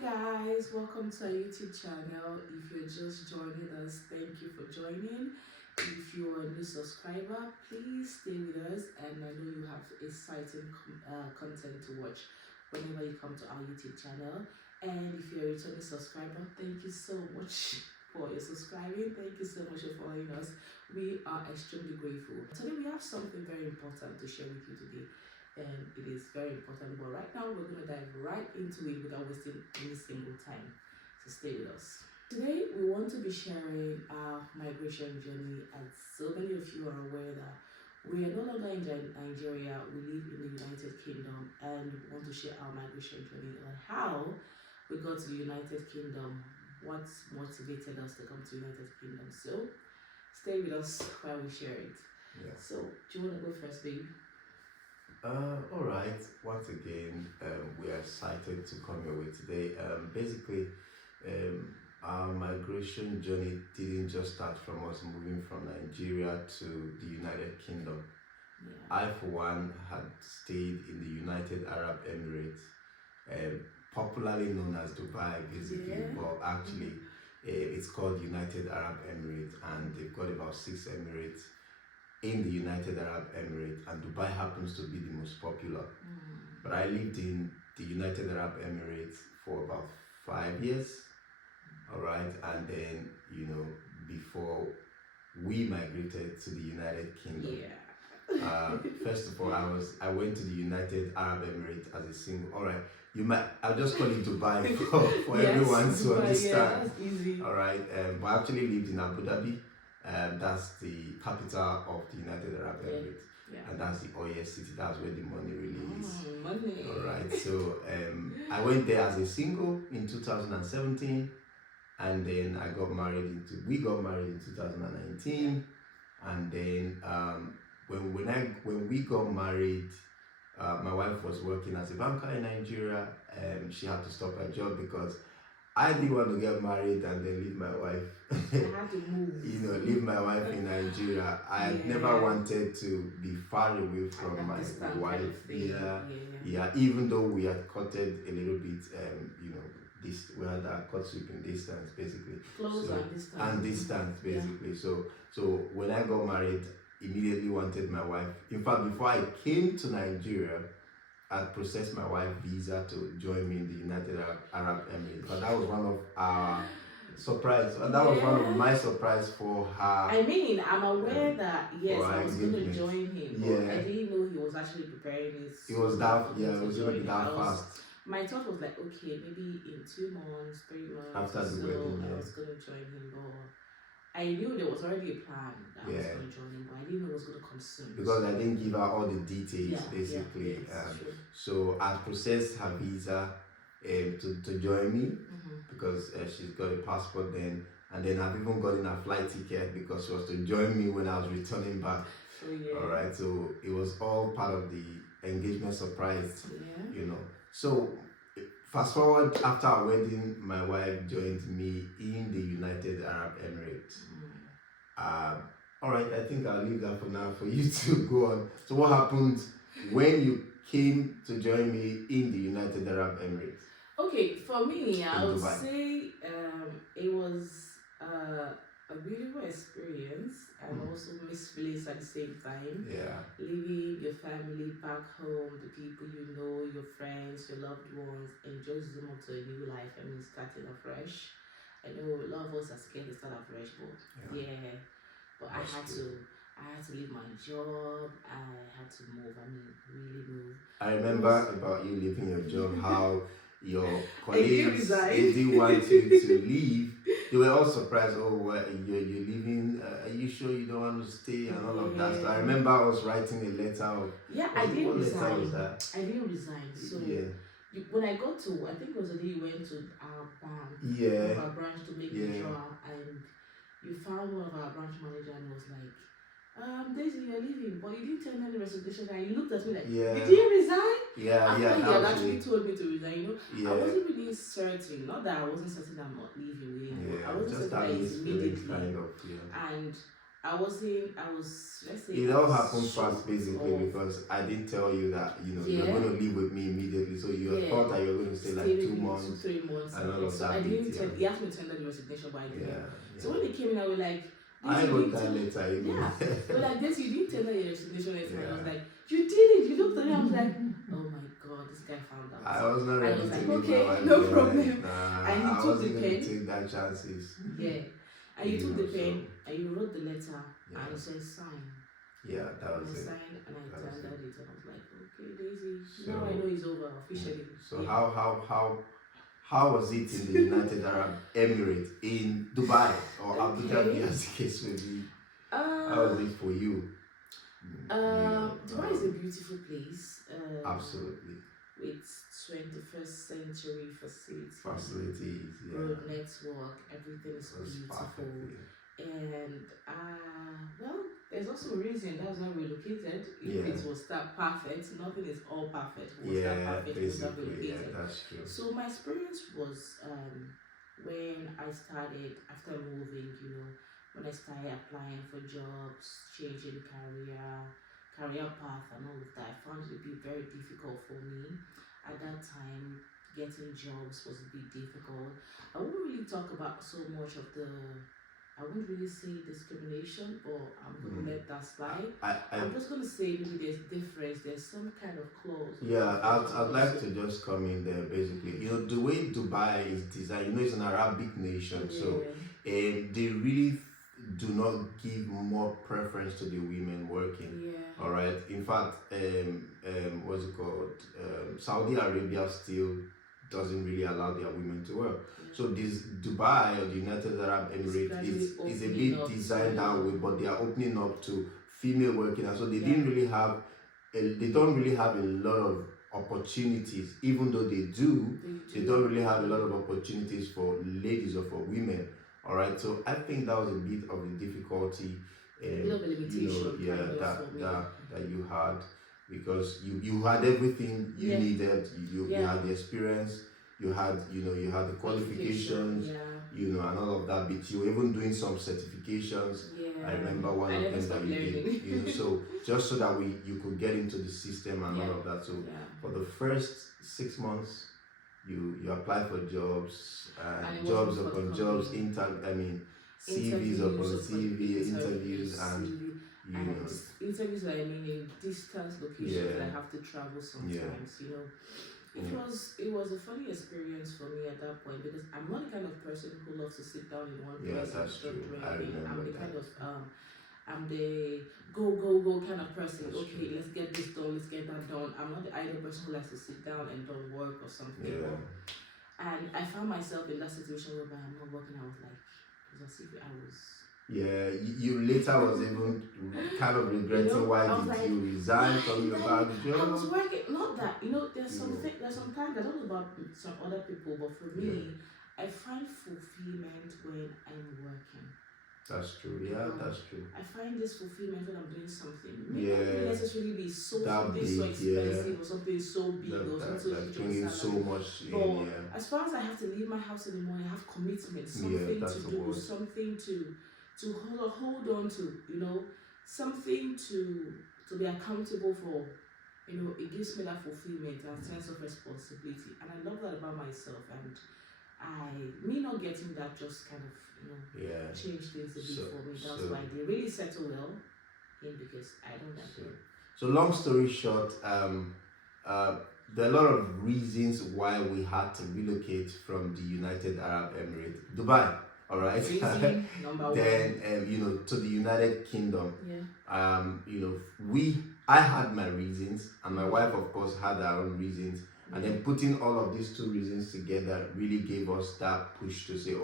guys, welcome to our YouTube channel. If you're just joining us, thank you for joining. If you're a new subscriber, please stay with us, and I know you have exciting content to watch whenever you come to our YouTube channel. And if you're a returning subscriber, thank you so much for your subscribing. Thank you so much for following us. We are extremely grateful. Today we have something very important to share with you today, and it is very important. But right now, we're going to dive right into it without wasting any single time. So stay with us. Today, we want to be sharing our migration journey, as so many of you are aware that we are no longer in Nigeria, we live in the United Kingdom, and we want to share our migration journey on how we got to the United Kingdom, what motivated us to come to the United Kingdom. So stay with us while we share it. Yeah. So, do you want to go first, babe? All right. Once again, we are excited to come your way today. Basically, our migration journey didn't just start from us moving from Nigeria to the United Kingdom. Yeah. I, for one, had stayed in the United Arab Emirates, popularly known as Dubai, basically, Yeah. but actually, it's called United Arab Emirates, and they've got about 6 Emirates in the United Arab Emirates, and Dubai happens to be the most popular. But I lived in the United Arab Emirates for about 5 years, all right, and then before we migrated to the United Kingdom. Yeah. First of all, I went to the United Arab Emirates as a single. All right, I'll just call it Dubai for Yes, everyone to Dubai, understand. yeah, that's easy. All right, but I actually lived in Abu Dhabi. That's the capital of the United Arab Emirates, Yeah. and that's the oil city. That's where the money really is. Money. All right, so I went there as a single in 2017, and then we got married in 2019, and then when we got married, my wife was working as a banker in Nigeria, and she had to stop her job because I didn't want to get married and then leave my wife. I had to move. Leave my wife in Nigeria. I had never wanted to be far away from my wife. Yeah. Even though we had cutted a little bit, we had a cut sweeping distance, basically. Close and distance, basically. So when I got married, immediately wanted my wife. In fact, before I came to Nigeria, I'd processed my wife's visa to join me in the United Arab Emirates. But that was one of our surprise. And that was one of my surprise for her. I mean, I'm aware that yes, I was going to engagement. join him, but I didn't know he was actually preparing his. It was that. Yeah, it was going to be that fast. My thought was like, okay, maybe in 2 months, 3 months after the wedding, I was going to join him, but I knew there was already a plan that I was going to join him, but I didn't know it was going to come soon. Because I didn't give her all the details, basically. So I processed her visa to join me because she's got a passport then, and then I've even gotten a flight ticket because she was to join me when I was returning back. All right, so it was all part of the engagement surprise, So fast forward, after our wedding, my wife joined me in the United Arab Emirates. All right, I think I'll leave that for now for you to go on. So what happened when you came to join me in the United Arab Emirates? Okay, for me, I would say it was a beautiful experience and also mixed feelings at the same time. Yeah. Leaving your family back home, the people you know, your friends, your loved ones, and just zoom up to a new life. I mean, starting afresh. I know a lot of us are scared to start afresh, but but I had to leave my job. I had to move. I mean, really move. I remember about you leaving your job, how your colleagues they didn't want you to leave. They were all surprised. Oh, you're leaving? Are you sure you don't want to stay and all of that? So I remember I was writing a letter. I didn't resign. I didn't resign. So when I got to, I think it was the day you went to our bank, our branch to make the draw, and you found one of our branch manager and was like, Daisy, you're leaving, but you didn't tell me any resignation. And you looked at me like, did you resign? You had actually told me to resign, I wasn't really certain. Not that I wasn't certain I'm not leaving. I wasn't just certain that it's immediately. kind of, And I was, let's say, it all happened fast basically because I didn't tell you that you're going to live with me immediately. So you thought that you were going to stay like 2 months, 3 months, and all of so that. I didn't tell. He asked me to tender the resignation, but I didn't. So when they came in, I was like, I wrote that letter. Yeah, but like this, you didn't tender your resignation letter. I was like, you did it. You looked at me. I was like, oh my god, this guy found out. I was not ready to like, leave okay, my wife. no problem. Nah, and you took the pen. Take that chances. Yeah, and you took the pen and you wrote the letter and you said sign. Yeah, that was I it. signed and I tendered it, and I was like, okay, Daisy, now I know it's over officially. So how was it in the United Arab Emirates, in Dubai or Abu Dhabi, as the case may be? How was it for you? Dubai is a beautiful place. Absolutely. With 21st century facilities, road network, everything is beautiful. And well, there's also a reason that was not relocated. If it was that perfect, nothing is all perfect. Basically, that's true. So my experience was when I started after moving, when I started applying for jobs, changing career path and all of that, I found it to be very difficult for me. At that time, getting jobs was a bit difficult. I wouldn't really talk about so much of I wouldn't really say discrimination, but I'm going to let that slide. I'm just going to say maybe there's difference, there's some kind of clause. Yeah, I'd like to just come in there basically. The way Dubai is designed, it's an Arabic nation, so they really do not give more preference to the women working. All right. In fact, what's it called? Saudi Arabia still doesn't really allow their women to work. So this Dubai or the United Arab Emirates is a bit designed that way, but they are opening up to female working, and so they don't really have a lot of opportunities. Even though they don't really have a lot of opportunities for ladies or for women. All right, so I think that was a bit of a difficulty, that you had, because you had everything you needed. You had the experience, you had the qualifications, and all of that. But you were even doing some certifications. I remember one of them that you did. So just so that you could get into the system and all of that. So for the first 6 months, you apply for jobs and jobs upon jobs, CVs upon CV, interviews and interviews that in distance locations that I have to travel sometimes, It was a funny experience for me at that point, because I'm not the kind of person who loves to sit down in one place and start doing anything. I'm the go kind of person. Let's get this done, let's get that done. I'm not the idle person who likes to sit down and don't work or something. And I found myself in that situation whereby I'm not working. I was like, it was as if I was. Yeah, you later was even kind of regretting why did you resign from your bad job? I was working, not that, there's sometimes, I don't know about some other people, but for me, I find fulfillment when I'm working. That's true, that's true. I find this fulfillment when I'm doing something. Maybe not necessarily be something so expensive or something so big or something so huge. Bringing so much in, but as far as I have to leave my house in the morning, I have commitment, something to do, something to hold on to, something to be accountable for. It gives me that fulfillment and sense of responsibility, and I love that about myself. And me not getting that just kind of changed things a bit for me. That's why they really settle well in, because I don't like it. So long story short, there are a lot of reasons why we had to relocate from the United Arab Emirates, Dubai. All right. Then to the United Kingdom. I had my reasons, and my wife of course had her own reasons, and then putting all of these two reasons together really gave us that push to say,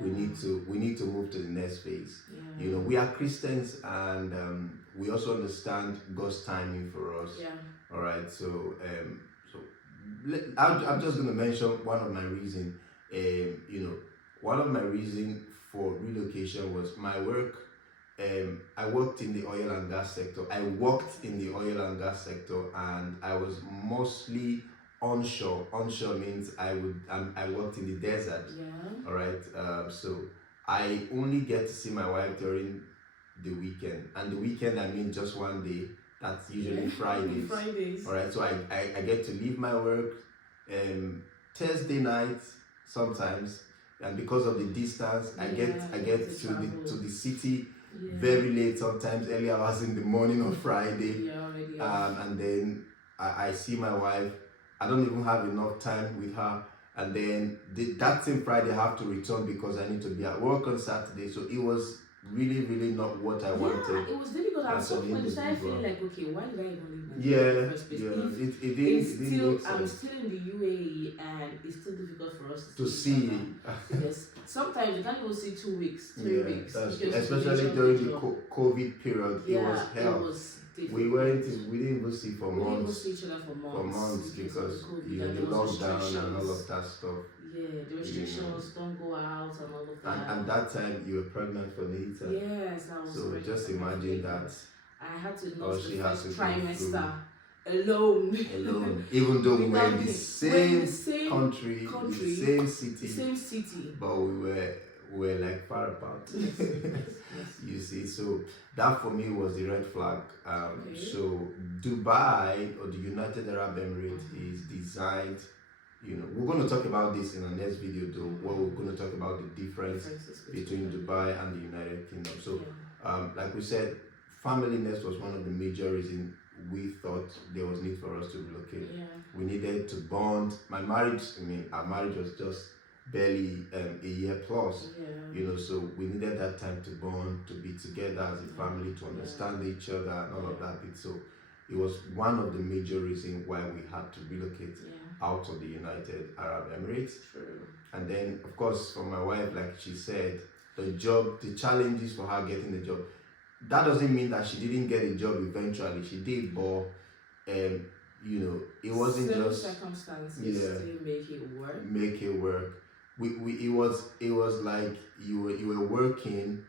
we need to move to the next phase. We are Christians, and we also understand God's timing for us. All right. So I'm just going to mention one of my reasons. One of my reasons for relocation was my work. I worked in the oil and gas sector. And I was mostly onshore. Onshore means I worked in the desert. All right. So I only get to see my wife during the weekend. And the weekend, I mean just one day. That's usually Fridays. All right, so I get to leave my work Thursday night sometimes, and because of the distance, I get to the city very late, sometimes early hours in the morning on Friday. And then I see my wife. I don't even have enough time with her. And then that same Friday, I have to return because I need to be at work on Saturday. So it was really, really not what I wanted. Yeah, it was difficult. At some point, you started feeling like, okay, why did I even leave Nigeria in the first place? I'm still in the UAE, and it's still difficult for us to see. Yes, sometimes you can't even see 2 weeks, 3 weeks. Especially during the COVID period, it was hell. We didn't even see for months. We didn't see each other for months because the lockdown and all of that stuff. Yeah, the restrictions, don't go out and all of that. And that time you were pregnant for Nita. Yes, I was. So just imagine that. I had to nurse the first trimester alone. Even though we were in the same country, the same city. But we were like far apart. Yes. You see, so that for me was the red flag. So Dubai, or the United Arab Emirates, is designed. We're going to talk about this in the next video, though, where we're going to talk about the difference between Dubai and the United Kingdom. So, like we said, familyness was one of the major reasons we thought there was need for us to relocate. We needed to bond. Our marriage was just barely a year plus. So we needed that time to bond, to be together as a family, to understand each other and all of that bit. So it was one of the major reasons why we had to relocate out of the United Arab Emirates. True. And then, of course, for my wife, like she said, the challenges for her getting the job, that doesn't mean that she didn't get a job eventually. She did, but it wasn't just circumstances to make it work. It was like you were working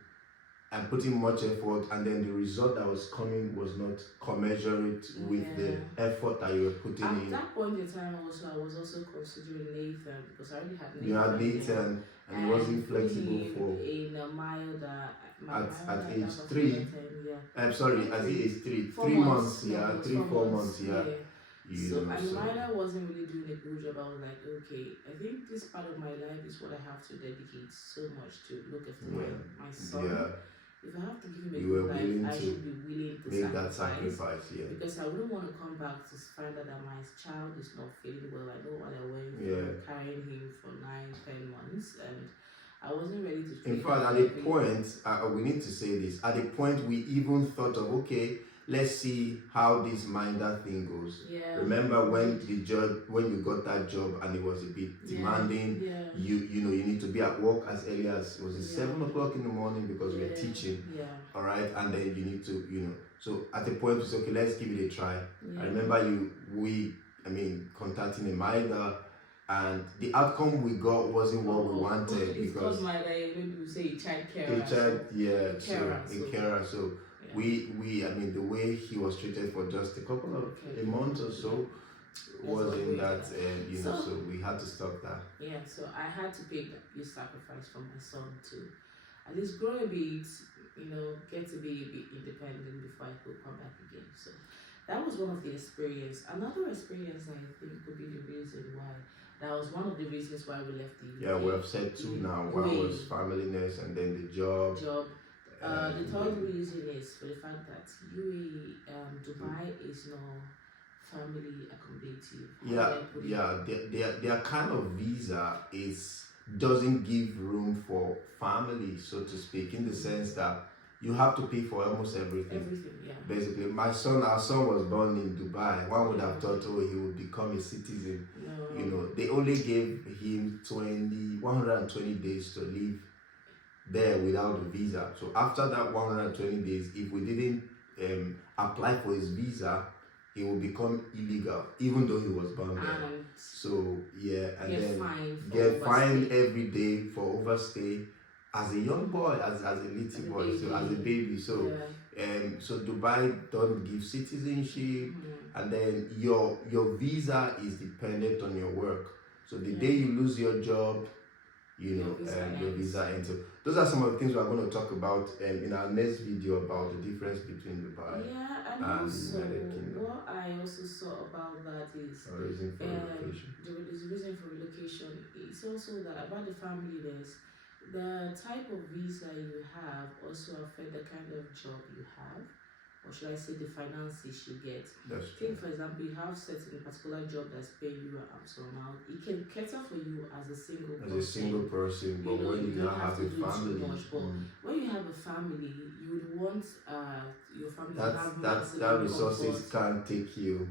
and putting much effort, and then the result that was coming was not commensurate with the effort that you were putting in. At that point in time, I was also considering Nathan, because I already had Nathan. You had Nathan, and he wasn't flexible for. In a mild at age 3. I'm sorry, at age 3. 3 months, 4 months, So Myra wasn't really doing a good job. I was like, okay, I think this part of my life is what I have to dedicate so much to look after my son. If I have to give him a good life, I should be willing to make that sacrifice. Because I wouldn't want to come back to find out that my child is not feeling well. I know what I went through carrying him for 9-10 months, and I wasn't ready to. In fact, at a point, we need to say this. At a point, we even thought of, okay, let's see how this Minder thing goes. Remember when you got that job and it was a bit demanding. You need to be at work as early as 7 o'clock in the morning because we're teaching. All right, and then you need to So at a point we said, okay, let's give it a try. I remember contacting a Minder. And the outcome we got wasn't what we wanted because maybe we say child carer. So the way he was treated for just a couple of a month or so wasn't that so we had to stop that. So I had to pay the sacrifice for my son to at least grow a bit, get to be a bit independent before I could come back again. So that was one of the experience. Another experience I think could be the reason why. That was one of the reasons why we left the UK. We have said 2 now. One was familyness and then the job. The third reason is for the fact that Dubai is not family accommodative. Their kind of visa doesn't give room for family, so to speak, in the sense that you have to pay for almost everything. Basically, our son was born in Dubai. One would have thought, he would become a citizen. No. They only gave him 120 days to live there without a visa. So after that 120 days, if we didn't apply for his visa, he will become illegal, even though he was born there. So get fined every day for overstay. As a young boy, as a little boy, so as a baby, so Dubai don't give citizenship, and then your visa is dependent on your work. So the day you lose your job, your visa ends. So those are some of the things we are going to talk about in our next video about the difference between Dubai and and also, the United Kingdom. what I also saw about that is a reason for relocation. The reason for relocation. It's also that about the family list. The type of visa you have also affect the kind of job you have, or should I say the finances you get. That's true. Take for example, you have certain particular job that's paying you so now it can cater for you as a single person. But when you now have a family, when you have a family, you would want your family to have that resources can't take you.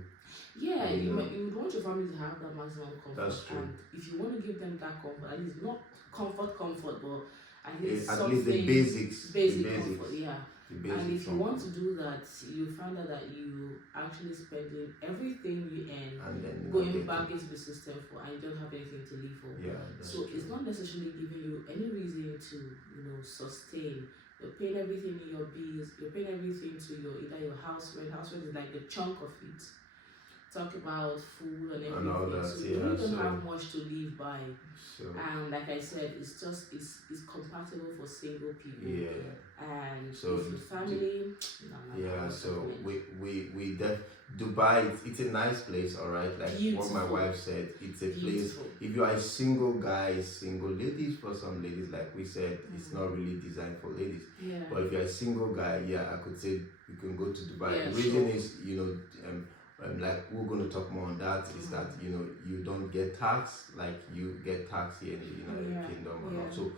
Yeah, you would want your family to have that maximum comfort. That's true. And if you want to give them that comfort, at least not comfort, but at least the basic comfort, yeah. And if you want to do that, you find out that you actually spending everything you earn and then going back into the system for, and you don't have anything to live for. Yeah, so true. It's not necessarily giving you any reason to sustain. You're paying everything in your bills. You're paying everything to either your house rent. House rent is like the chunk of it. Talk about food and everything. And all that, so you don't have much to live by. And like I said, it's compatible for single people. Yeah. And so if your family, Dubai, it's a nice place, all right. Like Beautiful. What my wife said, it's a place. If you are a single guy, single ladies, for some ladies, like we said, it's not really designed for ladies. Yeah. But if you're a single guy, I could say you can go to Dubai. Yeah, the reason is, like we're going to talk more on that, is that you don't get taxed like you get taxed here in the United Kingdom and all. So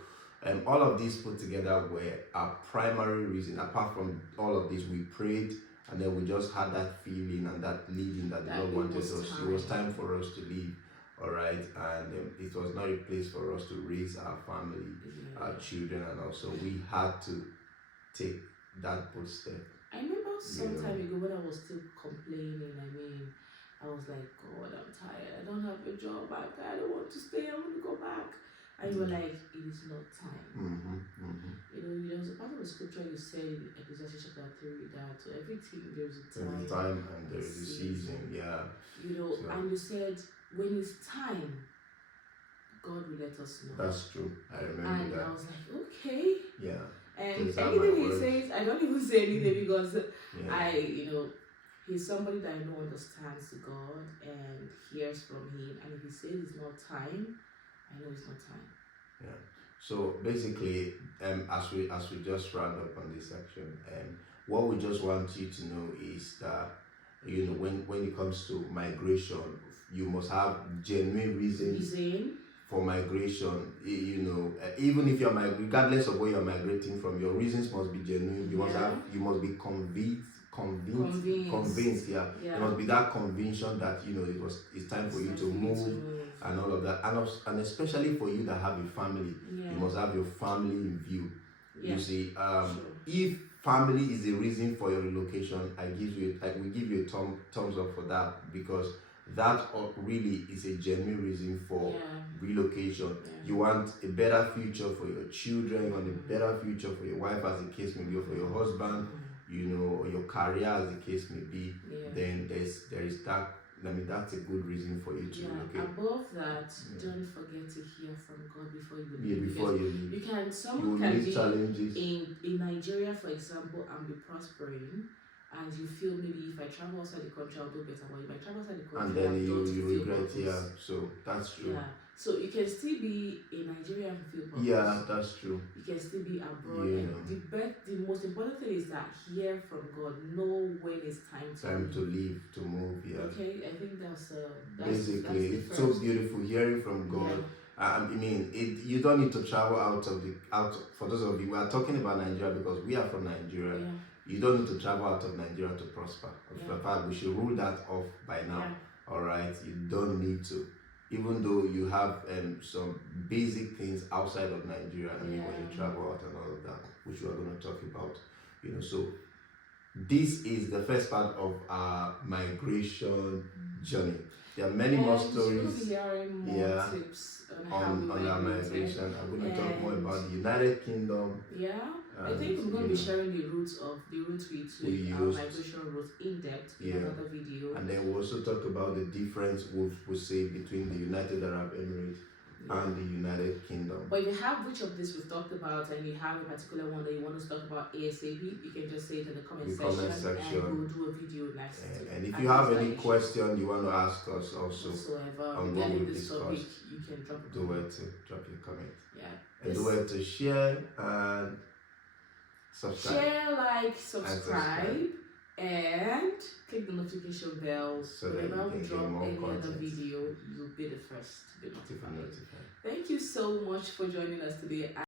all of these put together were our primary reason. Apart from all of this, we prayed, and then we just had that feeling and that leading that the Lord wanted us. It was time for us to leave, all right, and it was not a place for us to raise our family, our children, and also we had to take that first step. I remember some time ago when I was still complaining. I was like, God, I'm tired. I don't have a job. I don't want to stay. I want to go back. And you were like, it is not time. There was a part of the scripture you said in Ecclesiastes chapter 3 that to everything there's a time. There's a time and there is a season. Yeah. And you said when it's time, God will let us know. That's true. I remember that. And I was like, okay. Yeah. And anything he says, I don't even say anything because he's somebody that I know understands God and hears from him. And if he says it's not time, I know it's not time. Yeah. So basically, as we just round up on this section, what we just want you to know is that when it comes to migration, you must have genuine reasons for migration. Even if you're regardless of where you're migrating from, your reasons must be genuine. You must be convinced. Yeah. There must be that conviction that it's time for you to move and all of that, and especially for you that have a family, you must have your family in view. You see, if family is the reason for your relocation, we give you a thumbs up for that, because that really is a genuine reason for relocation. You want a better future for your children, you want a better future for your wife, as the case may be, or for your husband, or your career, as the case may be. Then there is that. That's a good reason for you to relocate. Above that, don't forget to hear from God before you leave. Yeah, before you leave. Someone can be challenges. In Nigeria, for example, and be prospering, and you feel maybe if I travel outside the country, I'll do better. But if I travel outside the country, and then you regret, so that's true. Yeah. So you can still be in Nigeria and feel purpose. Yeah, that's true. You can still be abroad. The most important thing is that hear from God. Know when it's time to leave, to move. Yeah. Okay, I think that's basically it's so beautiful hearing from God. Yeah. You don't need to travel out. For those of you, we are talking about Nigeria because we are from Nigeria. Yeah. You don't need to travel out of Nigeria to prosper. In fact, we should rule that off by now. Yeah. All right, you don't need to. Even though you have some basic things outside of Nigeria, when you travel out and all of that, which we are going to talk about, So this is the first part of our migration journey. There are many more stories tips on our migration. I'm going to talk more about the United Kingdom. Yeah, I think I'm going to be sharing the route we took, our migration route in depth in another video. And then we'll also talk about the difference we'll say between the United Arab Emirates and the United Kingdom. But if you have which of this we've talked about and you have a particular one that you want us to talk about ASAP, you can just say it in the comment section and we'll do a video next. And if you have any question you want to ask us also on what we discuss, you can drop a comment. Drop your comment. Yeah. And do it to share and subscribe. Share, like, subscribe. And click the notification bell so whenever we drop any other video, you'll be the first to be notified. Thank you so much for joining us today.